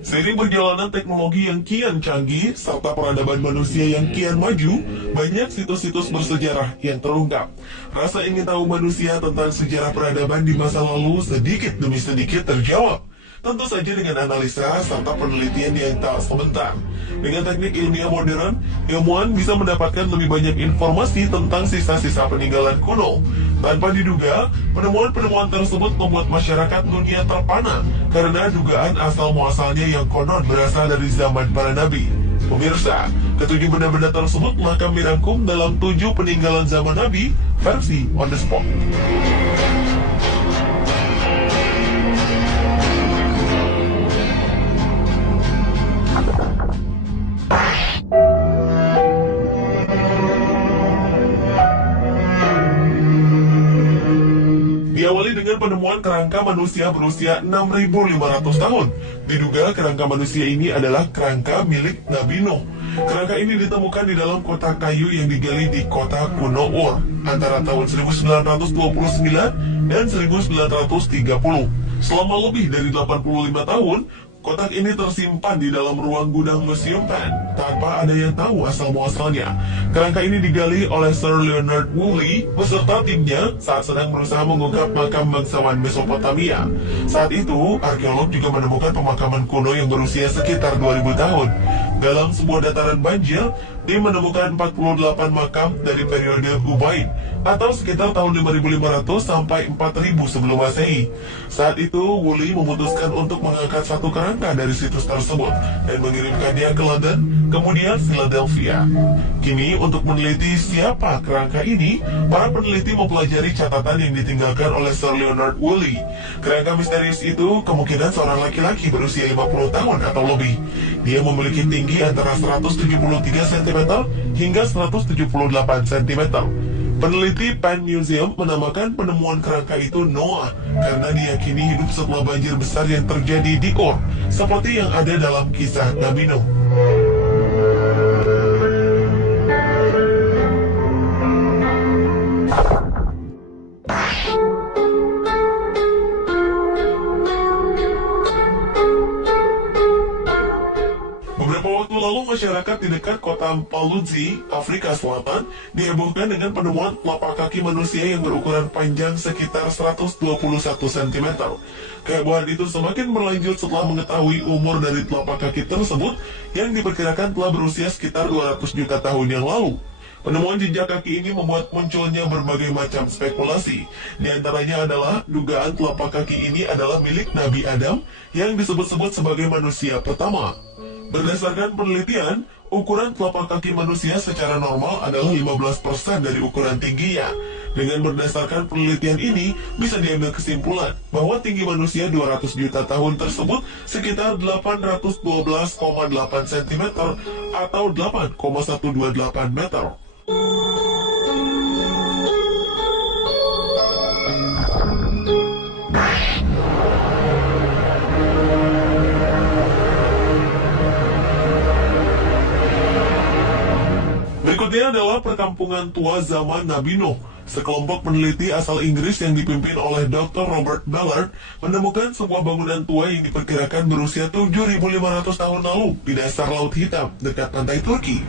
Seiring perjalanan teknologi yang kian canggih, serta peradaban manusia yang kian maju, banyak situs-situs bersejarah yang terungkap. Rasa ingin tahu manusia tentang sejarah peradaban di masa lalu sedikit demi sedikit terjawab. Tentu saja dengan analisa serta penelitian yang tak sebentar. Dengan teknik ilmiah modern, ilmuwan bisa mendapatkan lebih banyak informasi tentang sisa-sisa peninggalan kuno. Tanpa diduga, penemuan-penemuan tersebut membuat masyarakat dunia terpana karena dugaan asal-muasalnya yang konon berasal dari zaman para nabi. Pemirsa, ketujuh benda-benda tersebut telah kami rangkum dalam 7 peninggalan zaman nabi versi on the spot. Diawali dengan penemuan kerangka manusia berusia 6.500 tahun. Diduga kerangka manusia ini adalah kerangka milik Nabi Nuh. Kerangka ini ditemukan di dalam kotak kayu yang digali di kota kuno Ur antara tahun 1929 dan 1930. Selama lebih dari 85 tahun, kotak ini tersimpan di dalam ruang gudang Museum Pan tanpa ada yang tahu asal-muasalnya. Kerangka ini digali oleh Sir Leonard Woolley beserta timnya saat sedang berusaha mengungkap makam bangsawan Mesopotamia. Saat itu, arkeolog juga menemukan pemakaman kuno yang berusia sekitar 2000 tahun. Dalam sebuah dataran banjir, tim menemukan 48 makam dari periode Ubaid atau sekitar tahun 5500 sampai 4000 sebelum Masehi. Saat itu, Woolley memutuskan untuk mengangkat satu kerangka dari situs tersebut dan mengirimkannya ke London, kemudian Philadelphia. Kini, untuk meneliti siapa kerangka ini, para peneliti mempelajari catatan yang ditinggalkan oleh Sir Leonard Woolley. Kerangka misterius itu kemungkinan seorang laki-laki berusia 50 tahun atau lebih. Dia memiliki tinggi antara 173 cm hingga 178 cm. Peneliti Pan Museum menamakan penemuan kerangka itu Noah karena diyakini hidup setelah banjir besar yang terjadi di Ur, seperti yang ada dalam kisah Nabi Nuh. Lalu masyarakat di dekat kota Paludzi, Afrika Selatan, dihebohkan dengan penemuan telapak kaki manusia yang berukuran panjang sekitar 121 cm. Kehebohan itu semakin berlanjut setelah mengetahui umur dari telapak kaki tersebut yang diperkirakan telah berusia sekitar 200 juta tahun yang lalu. Penemuan jejak kaki ini membuat munculnya berbagai macam spekulasi. Di antaranya adalah dugaan telapak kaki ini adalah milik Nabi Adam yang disebut-sebut sebagai manusia pertama. Berdasarkan penelitian, ukuran telapak kaki manusia secara normal adalah 15% dari ukuran tingginya. Dengan berdasarkan penelitian ini, bisa diambil kesimpulan bahwa tinggi manusia 200 juta tahun tersebut sekitar 812,8 cm atau 8,128 meter. Berikutnya adalah perkampungan tua zaman Nabi Nuh. Sekelompok peneliti asal Inggris yang dipimpin oleh Dr. Robert Ballard menemukan sebuah bangunan tua yang diperkirakan berusia 7.500 tahun lalu di dasar Laut Hitam dekat pantai Turki.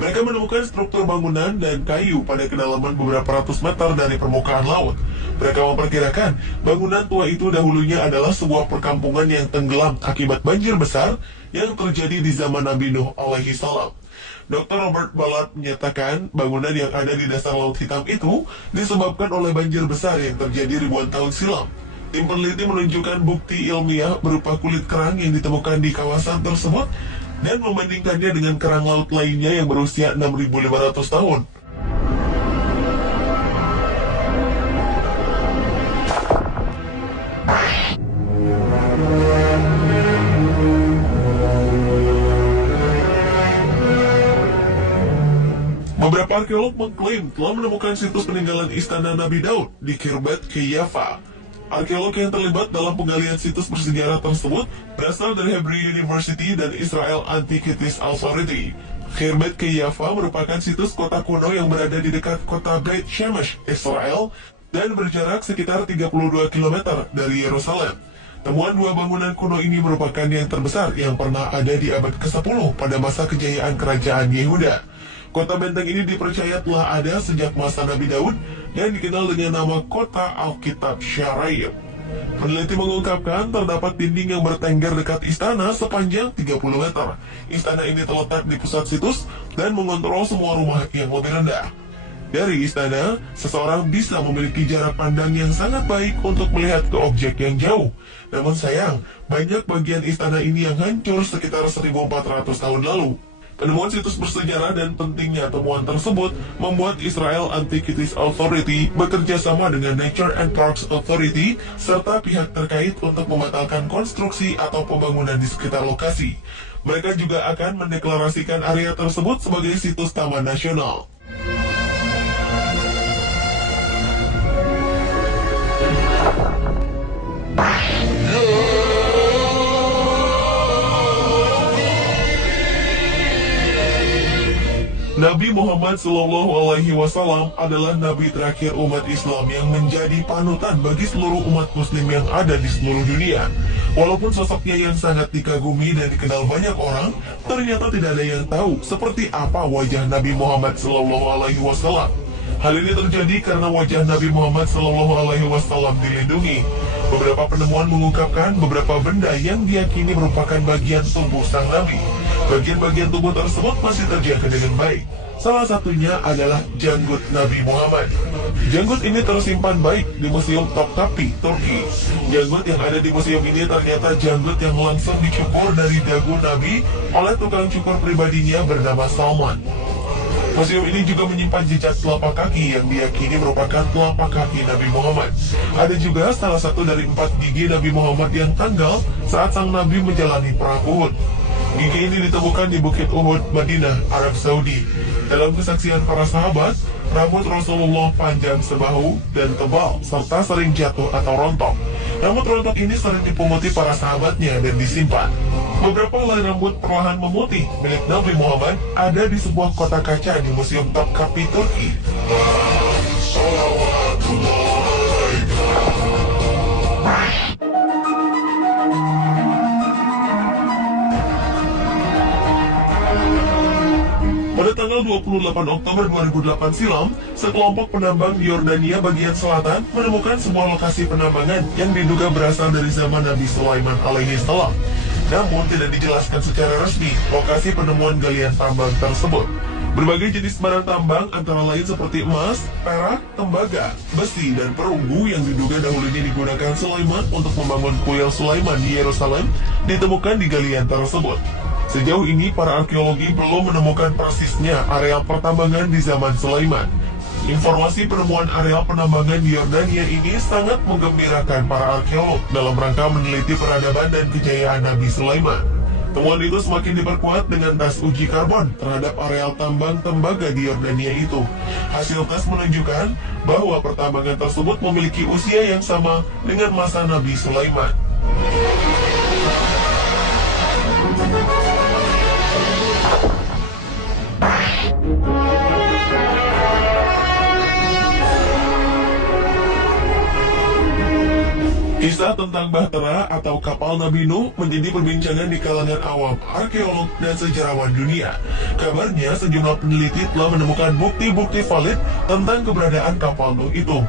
Mereka menemukan struktur bangunan dan kayu pada kedalaman beberapa ratus meter dari permukaan laut. Mereka memperkirakan bangunan tua itu dahulunya adalah sebuah perkampungan yang tenggelam akibat banjir besar yang terjadi di zaman Nabi Nuh alaihi salam. Dr. Robert Ballard menyatakan bangunan yang ada di dasar Laut Hitam itu disebabkan oleh banjir besar yang terjadi ribuan tahun silam. Tim peneliti menunjukkan bukti ilmiah berupa kulit kerang yang ditemukan di kawasan tersebut dan membandingkannya dengan kerang laut lainnya yang berusia 6.500 tahun. Beberapa arkeolog mengklaim telah menemukan situs peninggalan istana Nabi Daud di Khirbet Qeiyafa. Arkeolog yang terlibat dalam penggalian situs bersejarah tersebut berasal dari Hebrew University dan Israel Antiquities Authority. Khirbet Qeiyafa merupakan situs kota kuno yang berada di dekat kota Beit Shemesh, Israel, dan berjarak sekitar 32 km dari Yerusalem. Temuan dua bangunan kuno ini merupakan yang terbesar yang pernah ada di abad ke-10 pada masa kejayaan kerajaan Yehuda. Kota benteng ini dipercaya telah ada sejak masa Nabi Daud dan dikenal dengan nama Kota Alkitab Syaraib. Peneliti mengungkapkan terdapat dinding yang bertengger dekat istana sepanjang 30 meter. Istana ini terletak di pusat situs dan mengontrol semua rumah yang lebih rendah. Dari istana, seseorang bisa memiliki jarak pandang yang sangat baik untuk melihat ke objek yang jauh. Namun sayang, banyak bagian istana ini yang hancur sekitar 1400 tahun lalu. Penemuan situs bersejarah dan pentingnya temuan tersebut membuat Israel Antiquities Authority bekerja sama dengan Nature and Parks Authority serta pihak terkait untuk membatalkan konstruksi atau pembangunan di sekitar lokasi. Mereka juga akan mendeklarasikan area tersebut sebagai situs taman nasional. Nabi Muhammad SAW adalah nabi terakhir umat Islam yang menjadi panutan bagi seluruh umat muslim yang ada di seluruh dunia. Walaupun sosoknya yang sangat dikagumi dan dikenal banyak orang, ternyata tidak ada yang tahu seperti apa wajah Nabi Muhammad SAW. Hal ini terjadi karena wajah Nabi Muhammad SAW dilindungi. Beberapa penemuan mengungkapkan beberapa benda yang diyakini merupakan bagian tubuh sang Nabi. Bagian-bagian tubuh tersebut masih terjaga dengan baik. Salah satunya adalah janggut Nabi Muhammad. Janggut ini tersimpan baik di Museum Topkapi, Turki. Janggut yang ada di museum ini ternyata janggut yang langsung dicukur dari dagu Nabi oleh tukang cukur pribadinya bernama Salman. Museum ini juga menyimpan jejak telapak kaki yang diyakini merupakan telapak kaki Nabi Muhammad. Ada juga salah satu dari 4 gigi Nabi Muhammad yang tanggal saat sang Nabi menjalani perang Uhud. Gigi ini ditemukan di Bukit Uhud, Madinah, Arab Saudi. Dalam kesaksian para sahabat, rambut Rasulullah panjang sebahu dan tebal, serta sering jatuh atau rontok. Rambut rontok ini sering dipunguti para sahabatnya dan disimpan. Beberapa helai rambut perlahan memutih milik Nabi Muhammad ada di sebuah kotak kaca di Museum Topkapi, Turki. Pada tanggal 28 Oktober 2008 silam, sekelompok penambang di Yordania bagian selatan menemukan sebuah lokasi penambangan yang diduga berasal dari zaman Nabi Sulaiman alaihissalam. Namun tidak dijelaskan secara resmi lokasi penemuan galian tambang tersebut. Berbagai jenis barang tambang antara lain seperti emas, perak, tembaga, besi, dan perunggu yang diduga dahulunya digunakan Sulaiman untuk membangun kuil Sulaiman di Yerusalem ditemukan di galian tersebut. Sejauh ini, para arkeologi belum menemukan persisnya areal pertambangan di zaman Sulaiman. Informasi penemuan areal penambangan di Yordania ini sangat menggembirakan para arkeolog dalam rangka meneliti peradaban dan kejayaan Nabi Sulaiman. Temuan itu semakin diperkuat dengan tes uji karbon terhadap areal tambang tembaga di Yordania itu. Hasil tes menunjukkan bahwa pertambangan tersebut memiliki usia yang sama dengan masa Nabi Sulaiman. Kisah tentang Bahtera atau kapal Nabi Nuh menjadi perbincangan di kalangan awam, arkeolog, dan sejarawan dunia. Kabarnya sejumlah peneliti telah menemukan bukti-bukti valid tentang keberadaan kapal Nuh itu.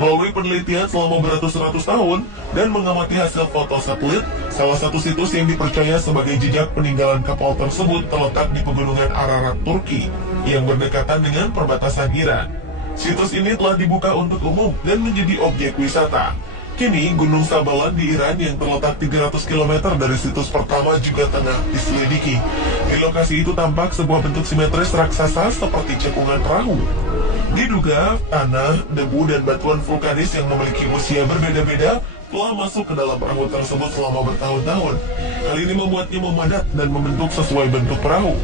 Melalui penelitian selama beratus-ratus tahun dan mengamati hasil foto satelit, salah satu situs yang dipercaya sebagai jejak peninggalan kapal tersebut terletak di pegunungan Ararat, Turki, yang berdekatan dengan perbatasan Iran. Situs ini telah dibuka untuk umum dan menjadi objek wisata. Kini, Gunung Sabalan di Iran yang terletak 300 km dari situs pertama juga tengah diselidiki. Di lokasi itu tampak sebuah bentuk simetris raksasa seperti cekungan perahu. Diduga, tanah, debu, dan batuan vulkanis yang memiliki usia berbeda-beda telah masuk ke dalam perahu tersebut selama bertahun-tahun. Hal ini membuatnya memadat dan membentuk sesuai bentuk perahu.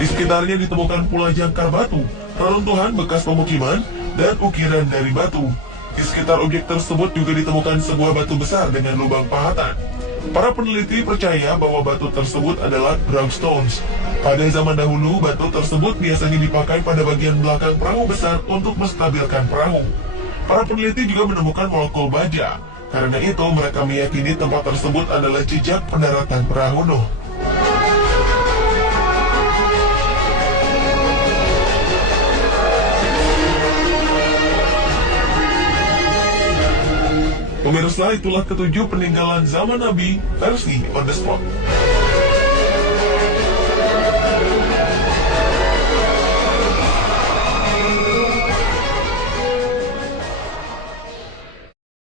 Di sekitarnya ditemukan pula jangkar batu, reruntuhan bekas pemukiman, dan ukiran dari batu. Di sekitar objek tersebut juga ditemukan sebuah batu besar dengan lubang pahatan. Para peneliti percaya bahwa batu tersebut adalah dragstones. Pada zaman dahulu, batu tersebut biasanya dipakai pada bagian belakang perahu besar untuk menstabilkan perahu. Para peneliti juga menemukan molekul baja. Karena itu, mereka meyakini tempat tersebut adalah jejak pendaratan perahu Nuh. Pemirsa, itulah ketujuh peninggalan zaman Nabi versi on the spot.